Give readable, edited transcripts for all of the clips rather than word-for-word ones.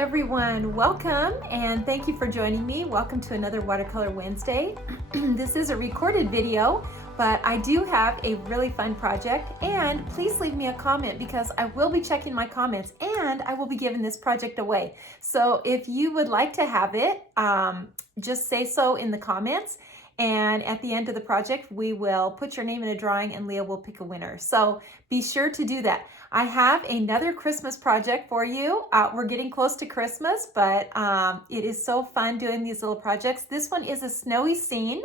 everyone, welcome and thank you for joining me. Welcome to another Watercolor Wednesday. This is a recorded video, but I do have a really fun project, and please leave me a comment because I will be checking my comments and I will be giving this project away. So if you would like to have it, just say so in the comments. And at the end of the project, we will put your name in a drawing and Leah will pick a winner. So be sure to do that. I have another Christmas project for you. We're getting close to Christmas, but it is so fun doing these little projects. This one is a snowy scene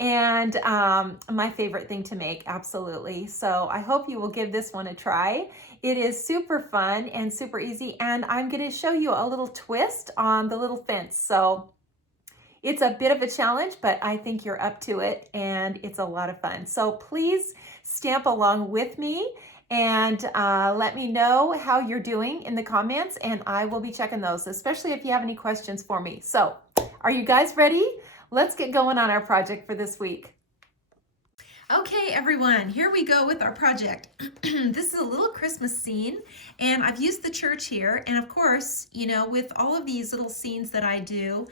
and my favorite thing to make, absolutely. So I hope you will give this one a try. It is super fun and super easy, and I'm going to show you a little twist on the little fence. So it's a bit of a challenge, but I think you're up to it and it's a lot of fun. So please stamp along with me and let me know how you're doing in the comments, and I will be checking those, especially if you have any questions for me. So are you guys ready? Let's get going on our project for this week. Okay, everyone, here we go with our project. This is a little Christmas scene, and I've used the church here. And of course, you know, with all of these little scenes that I do,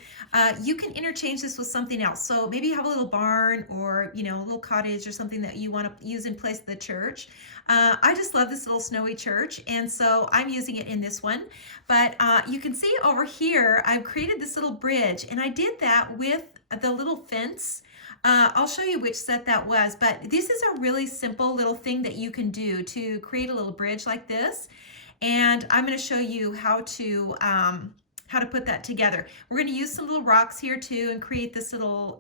you can interchange this with something else. So maybe you have a little barn or, you know, a little cottage or something that you want to use in place of the church. I just love this little snowy church, and so I'm using it in this one. But you can see over here, I've created this little bridge, and I did that with the little fence. I'll show you which set that was, but this is a really simple little thing that you can do to create a little bridge like this. And I'm going to show you how to put that together. We're going to use some little rocks here too and create this little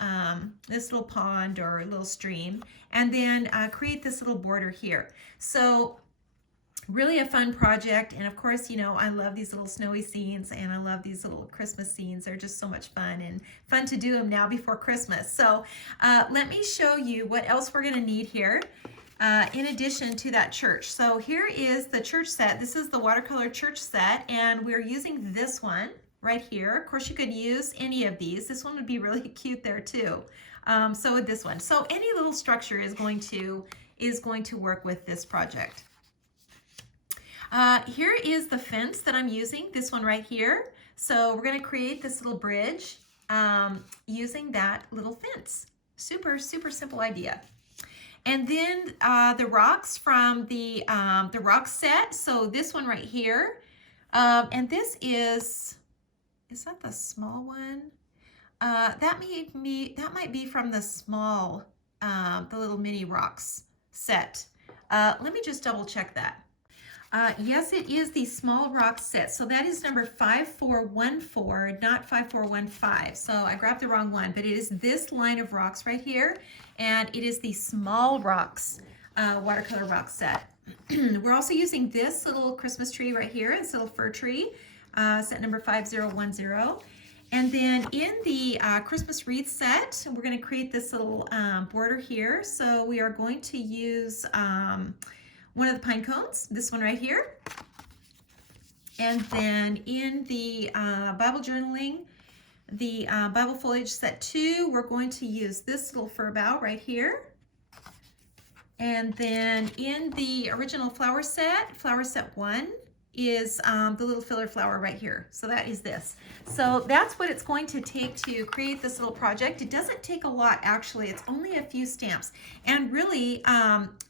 pond or a little stream, and then create this little border here. So really a fun project, and of course, you know, I love these little snowy scenes and I love these little Christmas scenes. They're just so much fun, and fun to do them now before Christmas. So let me show you what else we're going to need here in addition to that church. So here is the church set. This is the watercolor church set, and we're using this one right here. Of course, you could use any of these. This one would be really cute there too. So would this one. So any little structure is going to work with this project. Here is the fence that I'm using, this one right here. So we're going to create this little bridge using that little fence. Super, super simple idea. And then the rocks from the rock set. So this one right here. And this is that the small one? That might be from the small, the little mini rocks set. Let me just double check that. Yes, it is the small rock set. So that is number 5414, not 5415. So I grabbed the wrong one, but it is this line of rocks right here. And it is the small rocks watercolor rock set. We're also using this little Christmas tree right here, this little fir tree, set number 5010. And then in the Christmas wreath set, we're going to create this little border here. So we are going to use one of the pine cones, this one right here. And then in the Bible journaling, the Bible foliage set 2, we're going to use this little fir bough right here. And then in the original flower set 1, is the little filler flower right here. So that is this. So that's what it's going to take to create this little project. It doesn't take a lot, actually. It's only a few stamps. And really,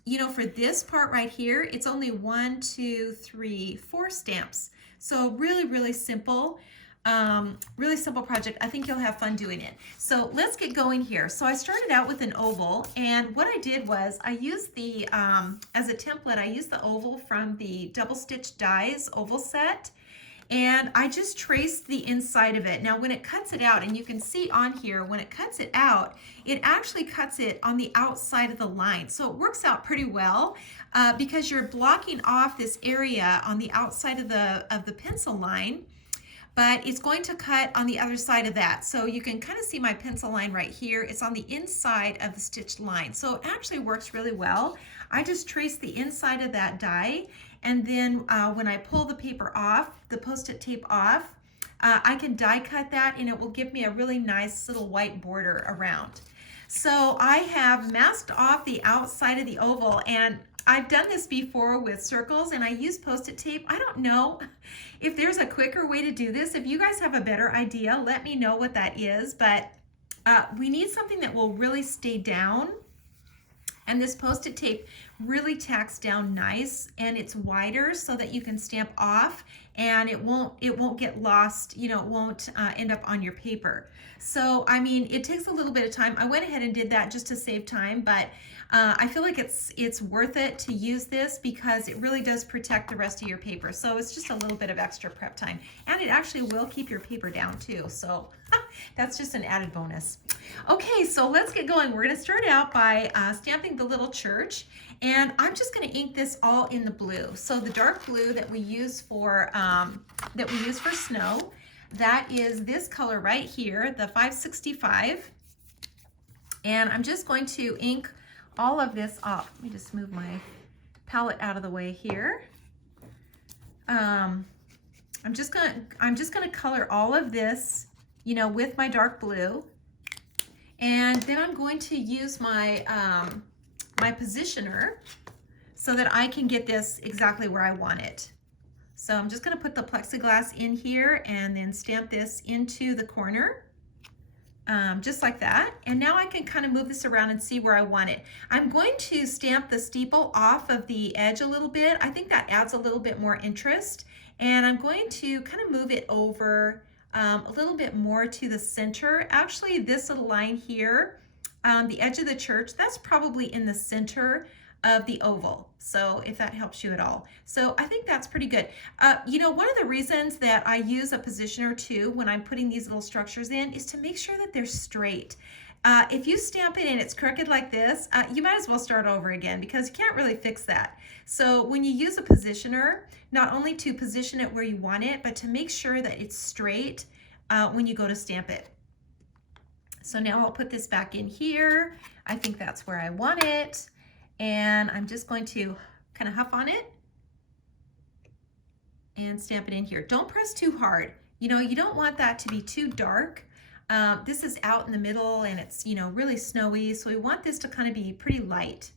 you know, for this part right here, it's only 1, 2, 3, 4 stamps. So really, really simple. Really simple project. I think you'll have fun doing it. So let's get going here. So I started out with an oval, and what I did was I used the, as a template, I used the oval from the Double Stitch Dies oval set, and I just traced the inside of it. Now when it cuts it out, and you can see on here, when it cuts it out, it actually cuts it on the outside of the line. So it works out pretty well because you're blocking off this area on the outside of the pencil line, but it's going to cut on the other side of that. So you can kind of see my pencil line right here. It's on the inside of the stitched line. So it actually works really well. I just trace the inside of that die, and then when I pull the paper off, the Post-it tape off, I can die cut that, and it will give me a really nice little white border around. So I have masked off the outside of the oval, and I've done this before with circles, and I use Post-it tape. I don't know if there's a quicker way to do this. If you guys have a better idea, let me know what that is. But we need something that will really stay down. And this Post-it tape really tacks down nice, and it's wider so that you can stamp off and it won't get lost, you know, it won't end up on your paper. So, I mean, it takes a little bit of time. I went ahead and did that just to save time, but I feel like it's worth it to use this because it really does protect the rest of your paper. So it's just a little bit of extra prep time, and it actually will keep your paper down too. So that's just an added bonus. Okay, so let's get going. We're gonna start out by stamping the little church, and I'm just gonna ink this all in the blue. So the dark blue that we use for snow, that is this color right here, the 565. And I'm just going to ink all of this off. Let me just move my palette out of the way here. I'm just gonna color all of this, you know, with my dark blue. And then I'm going to use my my positioner so that I can get this exactly where I want it. So I'm just gonna put the plexiglass in here and then stamp this into the corner. Just like that. And now I can kind of move this around and see where I want it. I'm going to stamp the steeple off of the edge a little bit. I think that adds a little bit more interest. And I'm going to kind of move it over a little bit more to the center. Actually, this little line here, the edge of the church, that's probably in the center of the oval. So if that helps you at all. So I think that's pretty good. You know, one of the reasons that I use a positioner too when I'm putting these little structures in is to make sure that they're straight. If you stamp it and it's crooked like this, you might as well start over again because you can't really fix that. So when you use a positioner, not only to position it where you want it, but to make sure that it's straight when you go to stamp it. So now I'll put this back in here. I think that's where I want it. And I'm just going to kind of huff on it and stamp it in here. Don't press too hard. You know, you don't want that to be too dark. This is out in the middle and it's, you know, really snowy. So we want this to kind of be pretty light.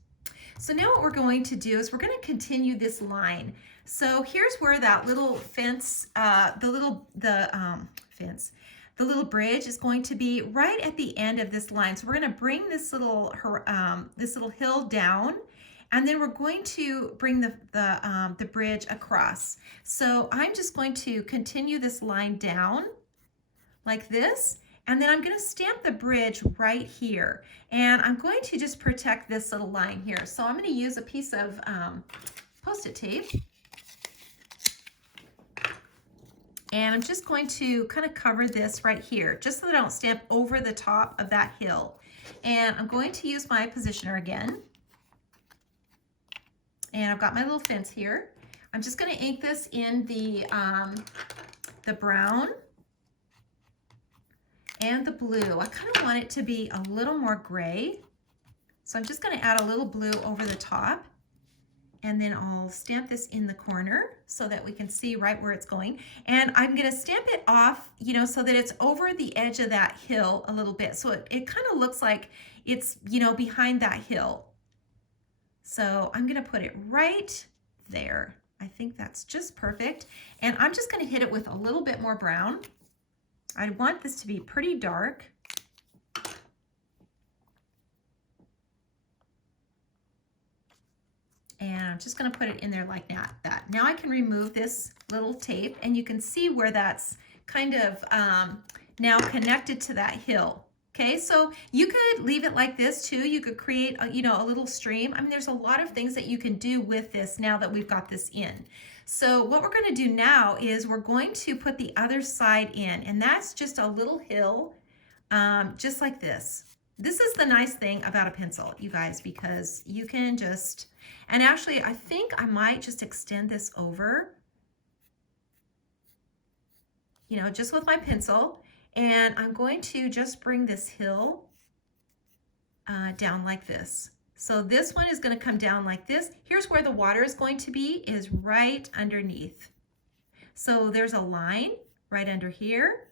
So now what we're going to do is we're going to continue this line. So here's where that little fence, the little bridge is going to be right at the end of this line. So we're going to bring this little hill down, and then we're going to bring the bridge across. So I'm just going to continue this line down like this, and then I'm going to stamp the bridge right here. And I'm going to just protect this little line here. So I'm going to use a piece of Post-it tape. And I'm just going to kind of cover this right here, just so that I don't stamp over the top of that hill. And I'm going to use my positioner again. And I've got my little fence here. I'm just going to ink this in the brown and the blue. I kind of want it to be a little more gray. So I'm just going to add a little blue over the top. And then I'll stamp this in the corner so that we can see right where it's going. And I'm gonna stamp it off, you know, so that it's over the edge of that hill a little bit. So it kind of looks like it's, you know, behind that hill. So I'm gonna put it right there. I think that's just perfect. And I'm just gonna hit it with a little bit more brown. I want this to be pretty dark. And I'm just going to put it in there like that. Now I can remove this little tape, and you can see where that's kind of now connected to that hill. Okay, so you could leave it like this too. You could create a, you know, a little stream. I mean, there's a lot of things that you can do with this now that we've got this in. So what we're going to do now is we're going to put the other side in, and that's just a little hill, just like this. This is the nice thing about a pencil, you guys, because you can just, and actually I think I might just extend this over, you know, just with my pencil, and I'm going to just bring this hill down like this. So this one is going to come down like this. Here's where the water is going to be, is right underneath. So there's a line right under here,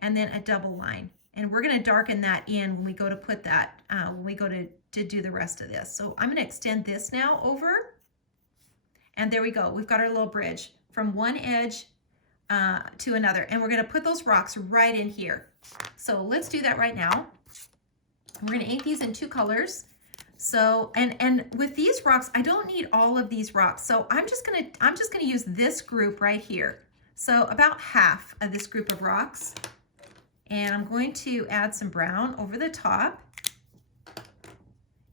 and then a double line. And we're going to darken that in when we go to put that when we go to do the rest of this. So I'm going to extend this now over, and there we go. We've got our little bridge from one edge to another, and we're going to put those rocks right in here. So let's do that right now. We're going to ink these in 2 colors. So, and with these rocks, I don't need all of these rocks. So I'm just going to use this group right here. So about half of this group of rocks. And I'm going to add some brown over the top.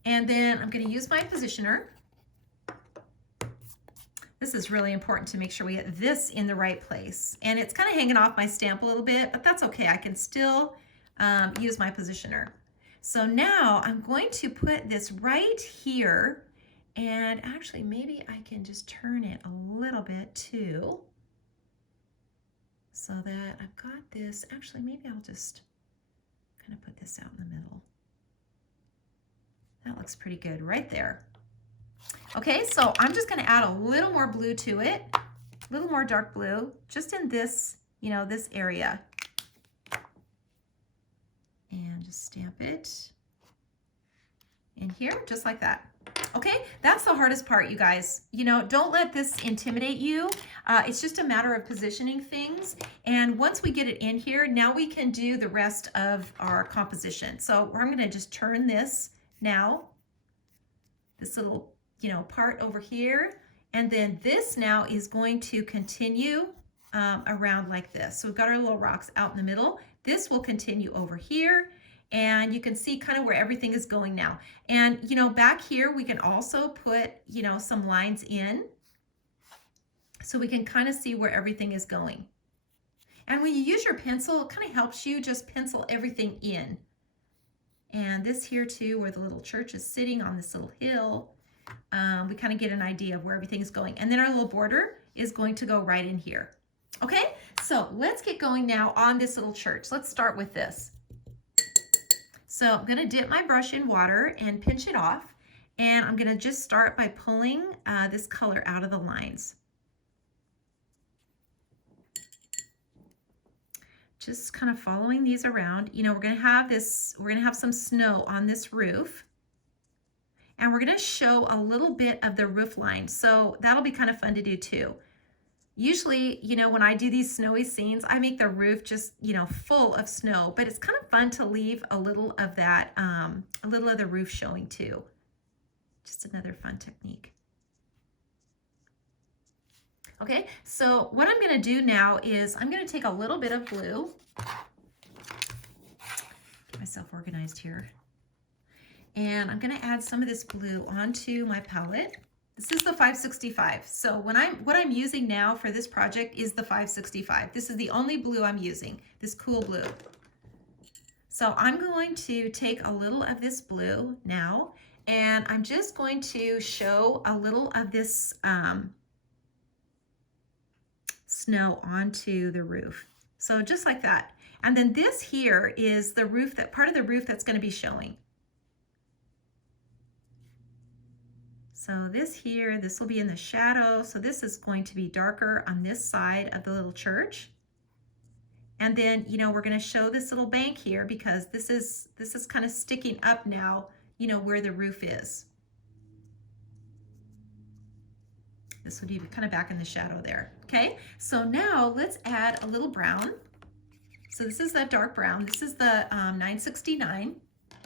And then I'm going to use my positioner. This is really important to make sure we get this in the right place. And it's kind of hanging off my stamp a little bit, but that's okay. I can still use my positioner. So now I'm going to put this right here, and actually maybe I can just turn it a little bit too, so that I've got this. Actually, maybe I'll just kind of put this out in the middle. That looks pretty good right there. Okay, so I'm just going to add a little more blue to it, a little more dark blue, just in this, this area. And just stamp it in here, just like that. Okay, that's the hardest part, you guys. Don't let this intimidate you. It's just a matter of positioning things. And once we get it in here, now we can do the rest of our composition. So I'm gonna just turn this now, this little, part over here. And then this now is going to continue around like this. So we've got our little rocks out in the middle. This will continue over here, and you can see kind of where everything is going now. And, back here, we can also put, some lines in so we can kind of see where everything is going. And when you use your pencil, it kind of helps you just pencil everything in. And this here too, where the little church is sitting on this little hill, we kind of get an idea of where everything is going. And then our little border is going to go right in here. Okay, so let's get going now on this little church. Let's start with this. So I'm gonna dip my brush in water and pinch it off. And I'm gonna just start by pulling this color out of the lines. Just kind of following these around. We're gonna have some snow on this roof. And we're gonna show a little bit of the roof line. So that'll be kind of fun to do too. Usually, when I do these snowy scenes, I make the roof just, full of snow, but it's kind of fun to leave a little of that, a little of the roof showing too. Just another fun technique. Okay, so what I'm gonna do now is I'm gonna take a little bit of blue. Get myself organized here. And I'm gonna add some of this blue onto my palette. This is the 565. So what I'm using now for this project is the 565. This is the only blue I'm using, this cool blue. So I'm going to take a little of this blue now, and I'm just going to show a little of this snow onto the roof. So just like that. And then this here is the roof, that part of the roof that's going to be showing. So this here, this will be in the shadow. So this is going to be darker on this side of the little church. And then, we're going to show this little bank here because this is kind of sticking up now, where the roof is. This would be kind of back in the shadow there. Okay, so now let's add a little brown. So this is that dark brown. This is the 969.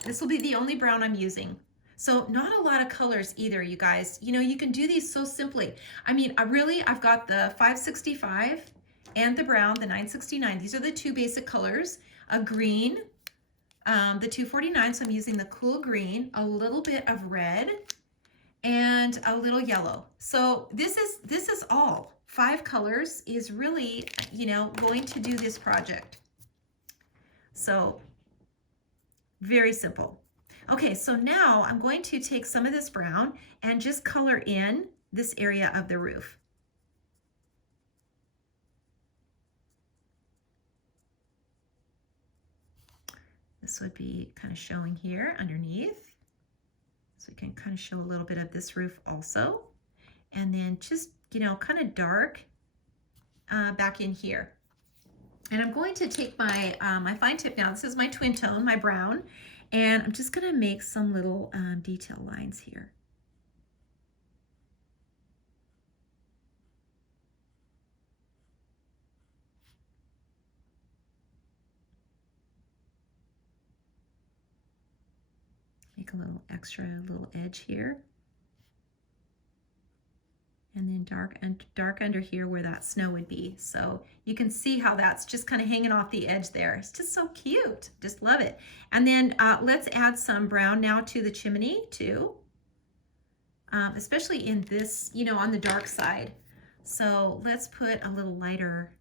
This will be the only brown I'm using. So not a lot of colors either, you guys. You can do these so simply. I mean, I've got the 565 and the brown, the 969. These are the 2 basic colors. A green, the 249, so I'm using the cool green, a little bit of red, and a little yellow. So this is all. 5 colors is really, going to do this project. So very simple. Okay, so now I'm going to take some of this brown and just color in this area of the roof. This would be kind of showing here underneath. So we can kind of show a little bit of this roof also. And then just, kind of dark back in here. And I'm going to take my, my fine tip now. This is my twin tone, my brown. And I'm just gonna make some little detail lines here. Make a little extra little edge here. And then dark under here where that snow would be. So you can see how that's just kind of hanging off the edge there. It's just so cute. Just love it. And then let's add some brown now to the chimney too, especially in this, you know, on the dark side. So let's put a little lighter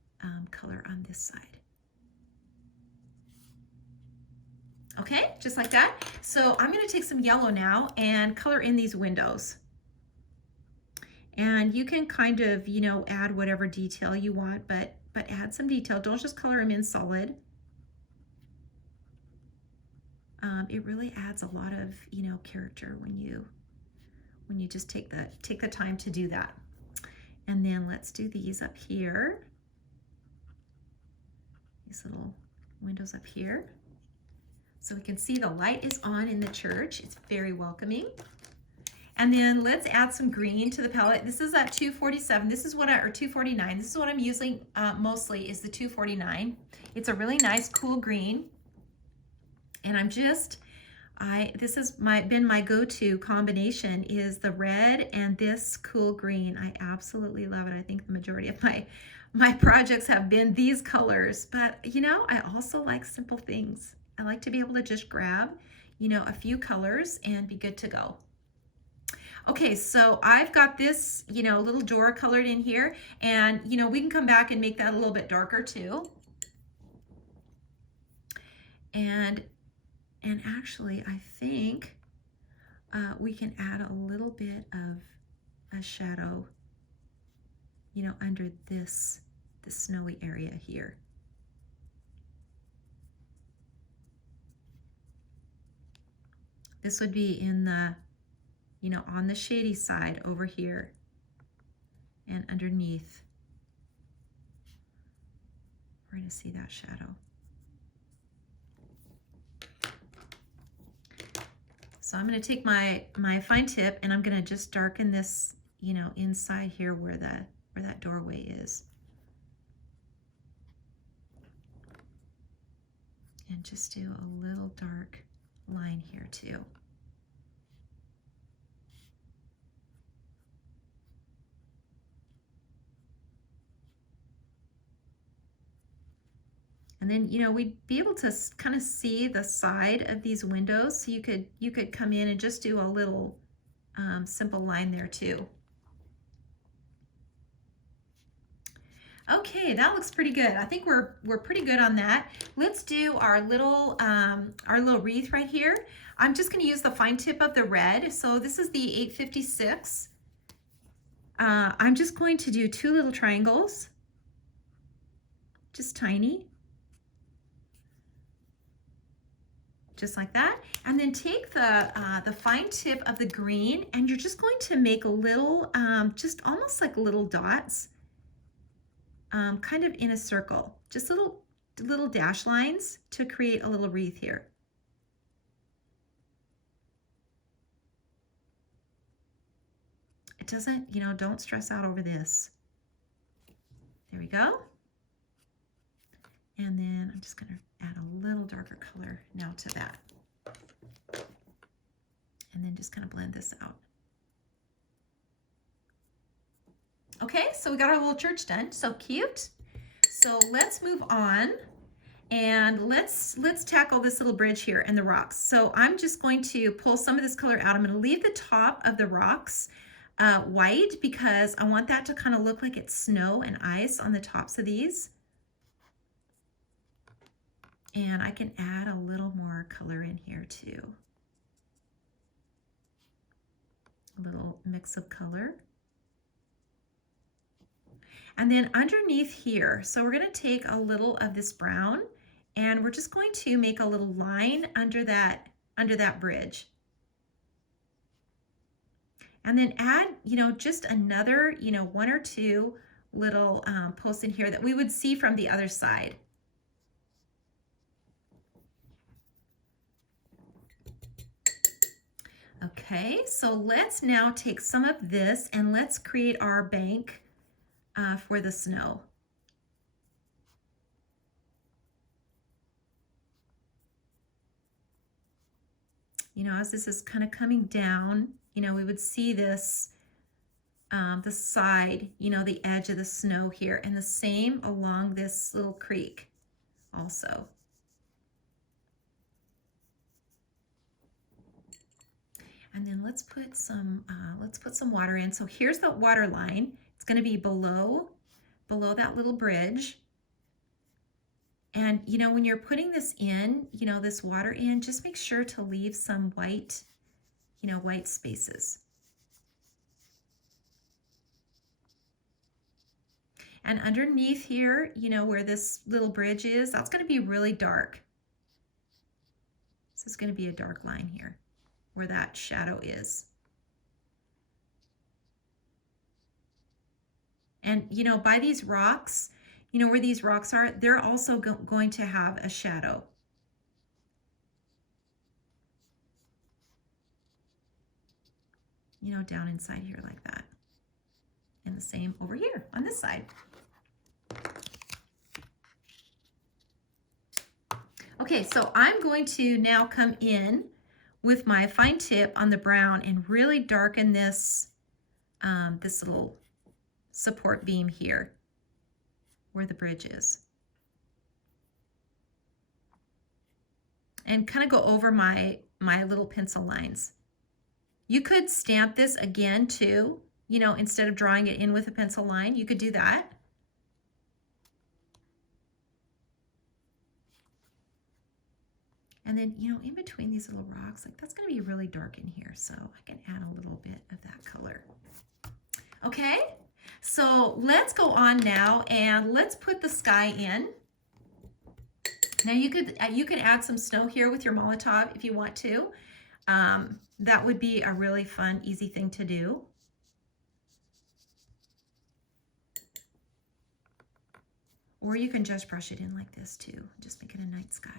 color on this side. Okay, just like that. So I'm going to take some yellow now and color in these windows. And you can kind of, you know, add whatever detail you want, but add some detail. Don't just color them in solid. It really adds a lot of, you know, character when you just take the time to do that. And then let's do these up here. These little windows up here. So we can see the light is on in the church. It's very welcoming. And then let's add some green to the palette. This is at 247. This is what or 249. This is what I'm using mostly is the 249. It's a really nice cool green. And this has been my go-to combination is the red and this cool green. I absolutely love it. I think the majority of my projects have been these colors, but you know, I also like simple things. I like to be able to just grab, you know, a few colors and be good to go. Okay, so I've got this, you know, little door colored in here, and, you know, we can come back and make that a little bit darker too. And actually, I think we can add a little bit of a shadow, you know, under the snowy area here. This would be in the, you know, on the shady side over here and underneath. We're going to see that shadow. So I'm going to take my fine tip and I'm going to just darken this, you know, inside here where that doorway is. And just do a little dark line here too. And then, you know, we'd be able to kind of see the side of these windows. So you could come in and just do a little simple line there too. Okay, that looks pretty good. I think we're pretty good on that. Let's do our little wreath right here. I'm just going to use the fine tip of the red. So this is the 856. I'm just going to do 2 little triangles, just tiny, just like that. And then take the fine tip of the green, and you're just going to make a little, just almost like little dots. Kind of in a circle, just little dash lines to create a little wreath here. It doesn't, you know, don't stress out over this. There we go. And then I'm just going to add a little darker color now to that. And then just kind of blend this out. Okay, so we got our little church done. So cute. So let's move on and let's tackle this little bridge here and the rocks. So I'm just going to pull some of this color out. I'm going to leave the top of the rocks white because I want that to kind of look like it's snow and ice on the tops of these. And I can add a little more color in here too. A little mix of color. And then underneath here, so we're going to take a little of this brown and we're just going to make a little line under that bridge. And then add, you know, just another, you know, 1 or 2 little posts in here that we would see from the other side. Okay, so let's now take some of this and let's create our bank for the snow. You know, as this is kind of coming down, you know, we would see this, the side, you know, the edge of the snow here, and the same along this little creek also. And then let's put some water in. So here's the water line. It's going to be below that little bridge. And you know, when you're putting this in, you know, this water in, just make sure to leave some white, you know, white spaces. And underneath here, you know, where this little bridge is, that's going to be really dark. This is going to be a dark line here where that shadow is. And you know, by these rocks, you know, where these rocks are, they're also going to have a shadow. You know, down inside here like that. And the same over here on this side. Okay, so I'm going to now come in with my fine tip on the brown and really darken this, this little support beam here where the bridge is. And kind of go over my little pencil lines. You could stamp this again too, you know, instead of drawing it in with a pencil line, you could do that. And then, you know, in between these little rocks, like that's going to be really dark in here, so I can add a little bit of that color. Okay, so let's go on now and let's put the sky in. Now you could add some snow here with your Molotov if you want to. That would be a really fun, easy thing to do. Or you can just brush it in like this too, just make it a night sky.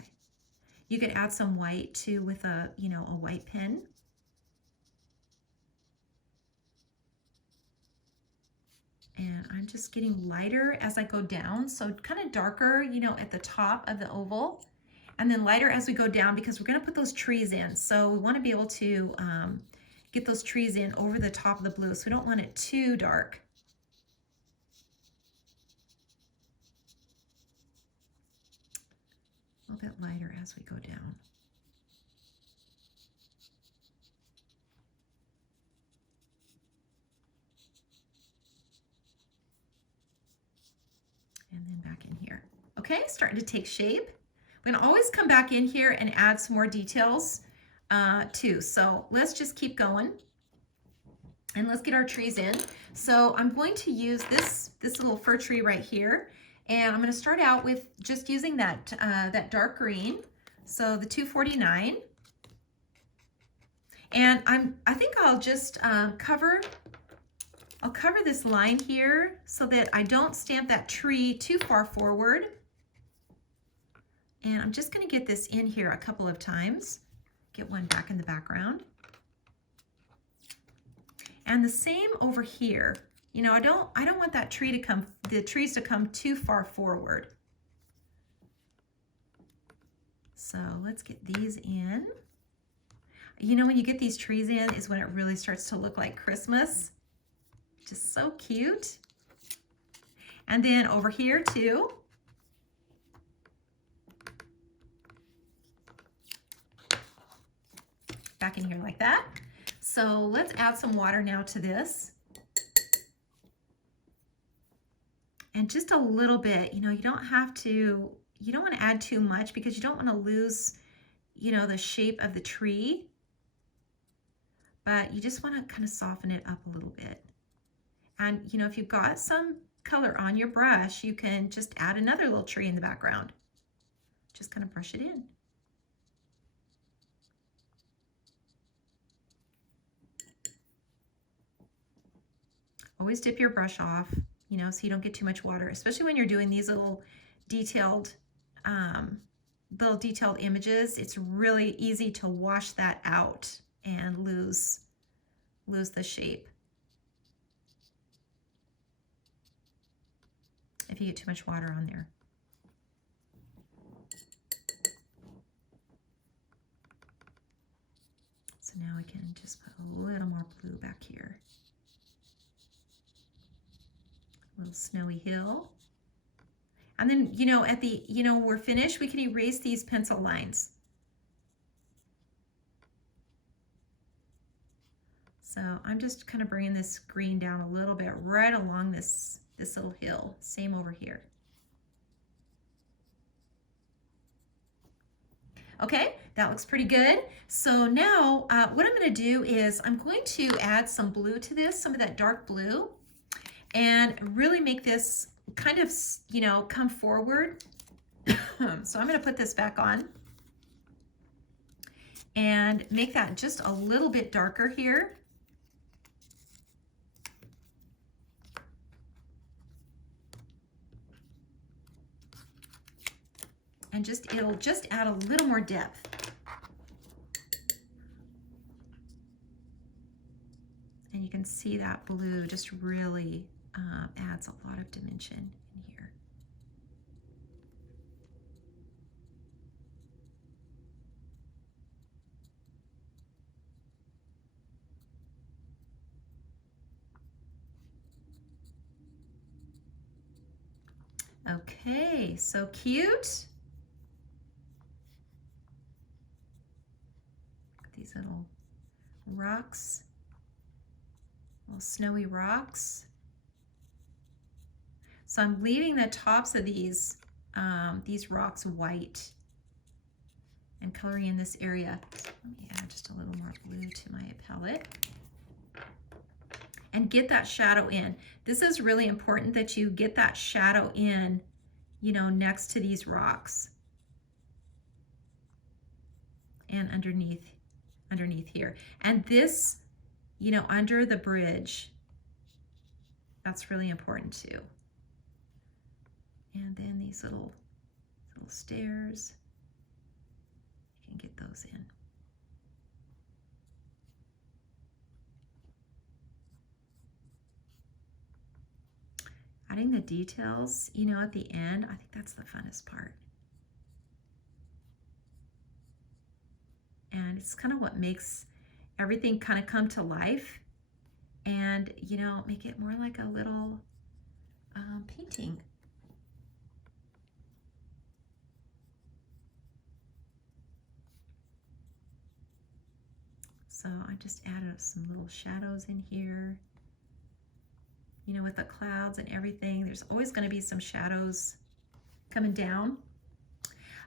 You could add some white too with a, you know, a white pen. And I'm just getting lighter as I go down, so kind of darker, you know, at the top of the oval, and then lighter as we go down because we're going to put those trees in. So we want to be able to get those trees in over the top of the blue, so we don't want it too dark. A little bit lighter as we go down. And then back in here. Okay, starting to take shape. I'm going to always come back in here and add some more details too. So let's just keep going and let's get our trees in. So I'm going to use this little fir tree right here, and I'm going to start out with just using that that dark green. So the 249, and I think I'll just cover this line here so that I don't stamp that tree too far forward. And I'm just going to get this in here a couple of times. Get one back in the background. And the same over here. You know, I don't want that tree to come, the trees to come too far forward. So let's get these in. You know, when you get these trees in is when it really starts to look like Christmas. Just so cute. And then over here too. Back in here like that. So let's add some water now to this. And just a little bit, you know, you don't want to add too much because you don't want to lose, you know, the shape of the tree. But you just want to kind of soften it up a little bit. And, you know, if you've got some color on your brush, you can just add another little tree in the background. Just kind of brush it in. Always dip your brush off, you know, so you don't get too much water, especially when you're doing these little detailed images. It's really easy to wash that out and lose the shape if you get too much water on there. So now we can just put a little more blue back here. A little snowy hill. And then, you know, at the, you know, we're finished, we can erase these pencil lines. So I'm just kind of bringing this green down a little bit right along this little hill. Same over here. Okay, that looks pretty good. So now what I'm going to do is I'm going to add some blue to this, some of that dark blue, and really make this kind of, you know, come forward. So I'm going to put this back on and make that just a little bit darker here. And it'll just add a little more depth. And you can see that blue just really adds a lot of dimension in here. Okay, so cute. These little rocks, little snowy rocks. So I'm leaving the tops of these rocks white and coloring in this area. Let me add just a little more blue to my palette and get that shadow in. This is really important that you get that shadow in, you know, next to these rocks and underneath here. And this, you know, under the bridge, that's really important too. And then these little stairs, you can get those in. Adding the details, you know, at the end, I think that's the funnest part. And it's kind of what makes everything kind of come to life and, you know, make it more like a little painting. So I just added some little shadows in here. You know, with the clouds and everything, there's always going to be some shadows coming down.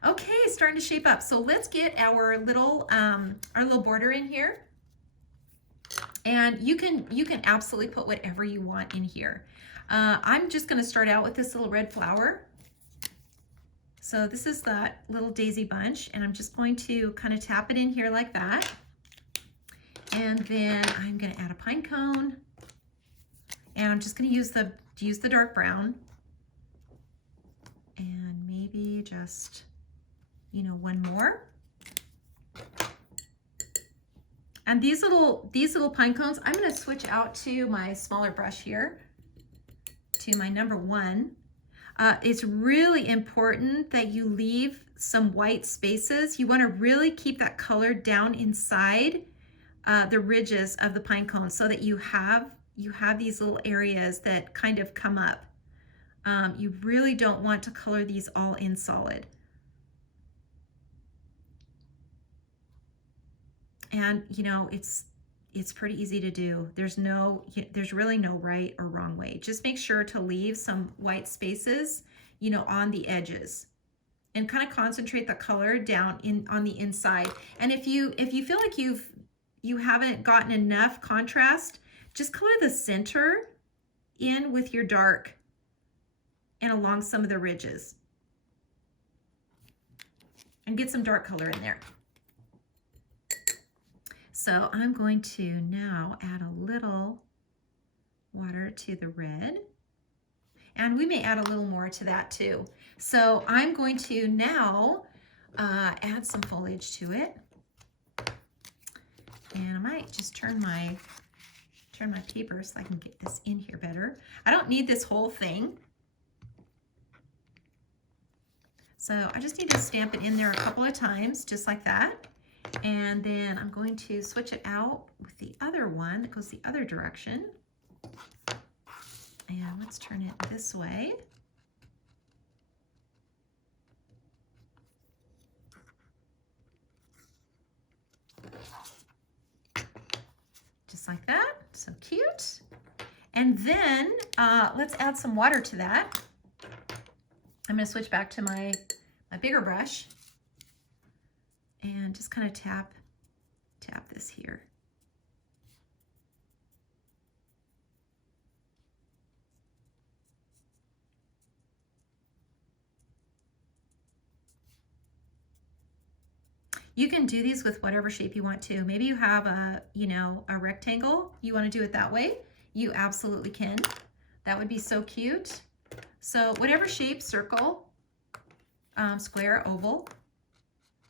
Okay, starting to shape up. So let's get our little border in here. And you can absolutely put whatever you want in here. I'm just going to start out with this little red flower. So this is that little daisy bunch, and I'm just going to kind of tap it in here like that. And then I'm going to add a pine cone. And I'm just going to use the dark brown. And maybe just, you know, one more. And these little pine cones, I'm going to switch out to my smaller brush here, to my number 1. It's really important that you leave some white spaces. You want to really keep that color down inside the ridges of the pine cones so that you have these little areas that kind of come up. You really don't want to color these all in solid. And you know, it's pretty easy to do. There's really no right or wrong way. Just make sure to leave some white spaces, you know, on the edges, and kind of concentrate the color down on the inside. And if you feel like you haven't gotten enough contrast, just color the center in with your dark and along some of the ridges, and get some dark color in there. So I'm going to now add a little water to the red, and we may add a little more to that too. So I'm going to now add some foliage to it. And I might just turn my paper so I can get this in here better. I don't need this whole thing. So I just need to stamp it in there a couple of times, just like that. And then I'm going to switch it out with the other one that goes the other direction. And let's turn it this way. Just like that, so cute. And then let's add some water to that. I'm gonna switch back to my bigger brush and just kind of tap this here. You can do these with whatever shape you want to. Maybe you have a rectangle, you want to do it that way. You absolutely can. That would be so cute. So whatever shape, circle, square, oval.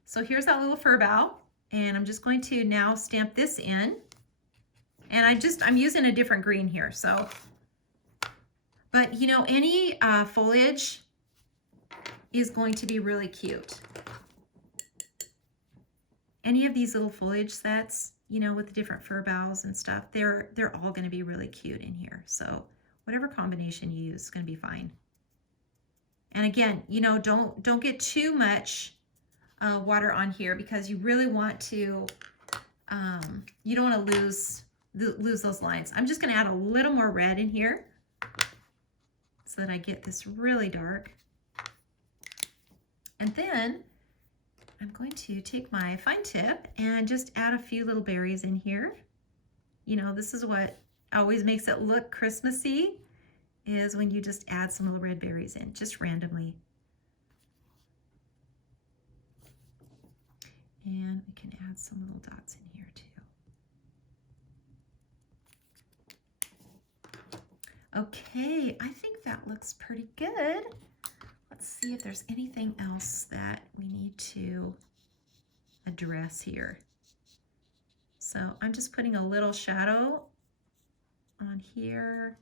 So here's that little fir bough, and I'm just going to now stamp this in. And I'm using a different green here, so. But any foliage is going to be really cute. Any of these little foliage sets, with the different fir boughs and stuff, they're all going to be really cute in here. So whatever combination you use is going to be fine. And again, don't get too much water on here, because you really want to, you don't want to lose those lines. I'm just going to add a little more red in here so that I get this really dark. And then I'm going to take my fine tip and just add a few little berries in here. This is what always makes it look Christmassy, is when you just add some little red berries in, just randomly. And we can add some little dots in here too. Okay, I think that looks pretty good. Let's see if there's anything else that we need to address here. So I'm just putting a little shadow on here.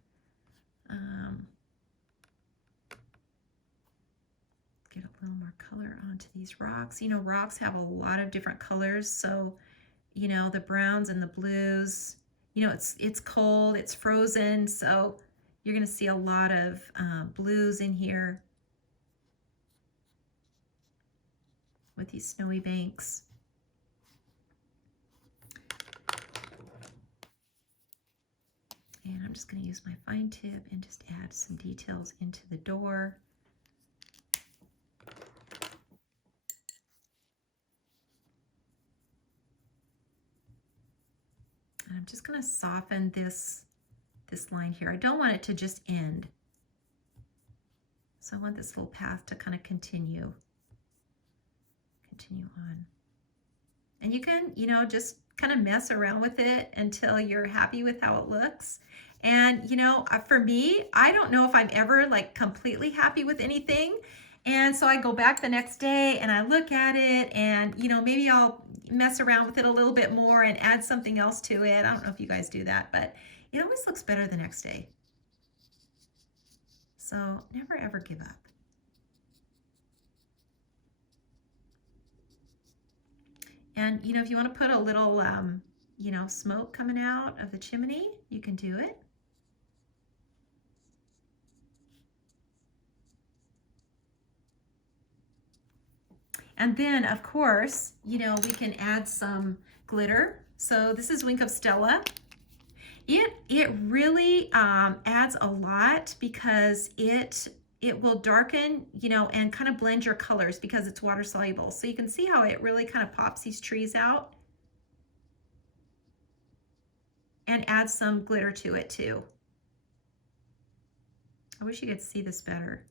Get a little more color onto these rocks. Rocks have a lot of different colors. So, the browns and the blues, it's cold, it's frozen. So you're going to see a lot of blues in here with these snowy banks. And I'm just going to use my fine tip and just add some details into the door. And I'm just going to soften this line here. I don't want it to just end. So I want this little path to kind of continue on. And you can, just kind of mess around with it until you're happy with how it looks. And, for me, I don't know if I'm ever like completely happy with anything. And so I go back the next day and I look at it, and, maybe I'll mess around with it a little bit more and add something else to it. I don't know if you guys do that, but it always looks better the next day. So never ever give up. And, if you want to put a little, smoke coming out of the chimney, you can do it. And then, of course, we can add some glitter. So this is Wink of Stella. It really adds a lot, because it will darken, and kind of blend your colors, because it's water soluble. So you can see how it really kind of pops these trees out and adds some glitter to it too. I wish you could see this better.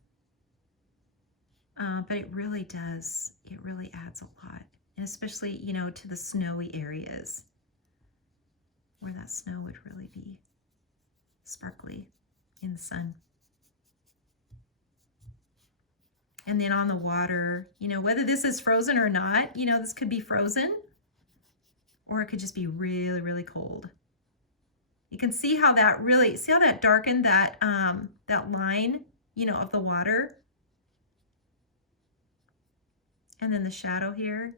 But it really does. It really adds a lot. And especially, to the snowy areas where that snow would really be sparkly in the sun. And then on the water, whether this is frozen or not, this could be frozen. or it could just be really, really cold. You can see how that really, see how that darkened that, that line, you know, of the water? And then the shadow here,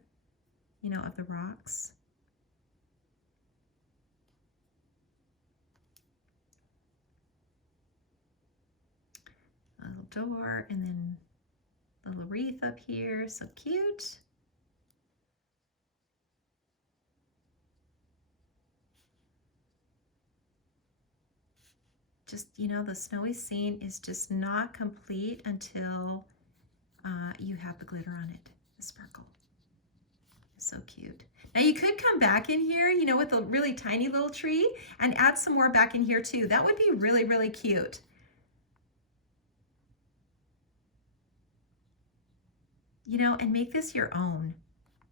you know, of the rocks. A little door, and then a little wreath up here, so cute. Just, you know, the snowy scene is just not complete until you have the glitter on it, the sparkle. So cute. Now you could come back in here, you know, with a really tiny little tree and add some more back in here too. That would be really, really cute. You know, and make this your own,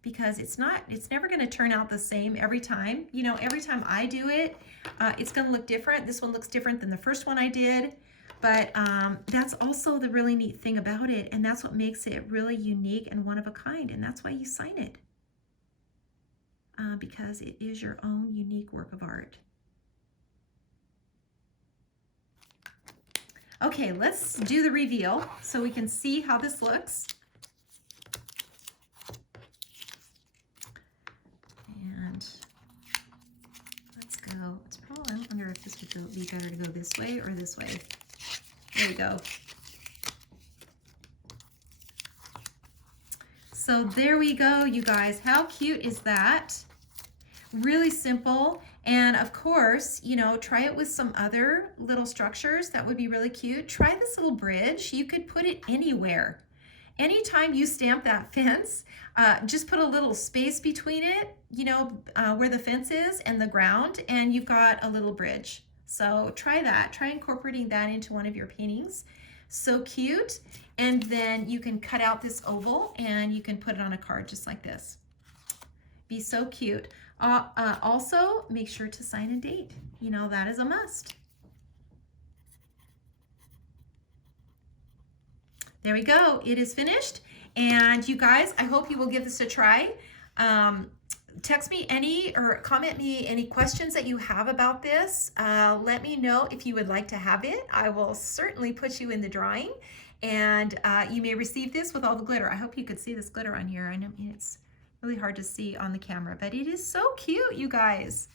because it's never going to turn out the same every time. You know, every time I do it, it's going to look different. This one looks different than the first one I did, but that's also the really neat thing about it, and that's what makes it really unique and one of a kind, and that's why you sign it, because it is your own unique work of art. Okay, let's do the reveal so we can see how this looks. Let's probably, I wonder if this would be better to go this way or this way. There we go. So there we go, you guys. How cute is that? Really simple. And of course, you know, try it with some other little structures. That would be really cute. Try this little bridge. You could put it anywhere. Anytime you stamp that fence, just put a little space between it, you know, where the fence is and the ground, and you've got a little bridge. So try that. Try incorporating that into one of your paintings. So cute. And then you can cut out this oval and you can put it on a card just like this. Be so cute. Also, make sure to sign and date. You know, that is a must. There we go. It is finished. And you guys, I hope you will give this a try. Text me or comment me any questions that you have about this. Let me know if you would like to have it. I will certainly put you in the drawing, and you may receive this with all the glitter. I hope you could see this glitter on here. I mean, it's really hard to see on the camera, but it is so cute, you guys.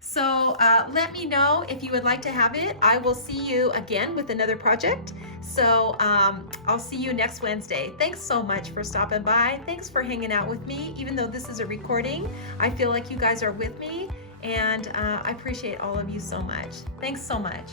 So let me know if you would like to have it. I will see you again with another project. So I'll see you next Wednesday. Thanks so much for stopping by. Thanks for hanging out with me. Even though this is a recording, I feel like you guys are with me, and I appreciate all of you so much. Thanks so much.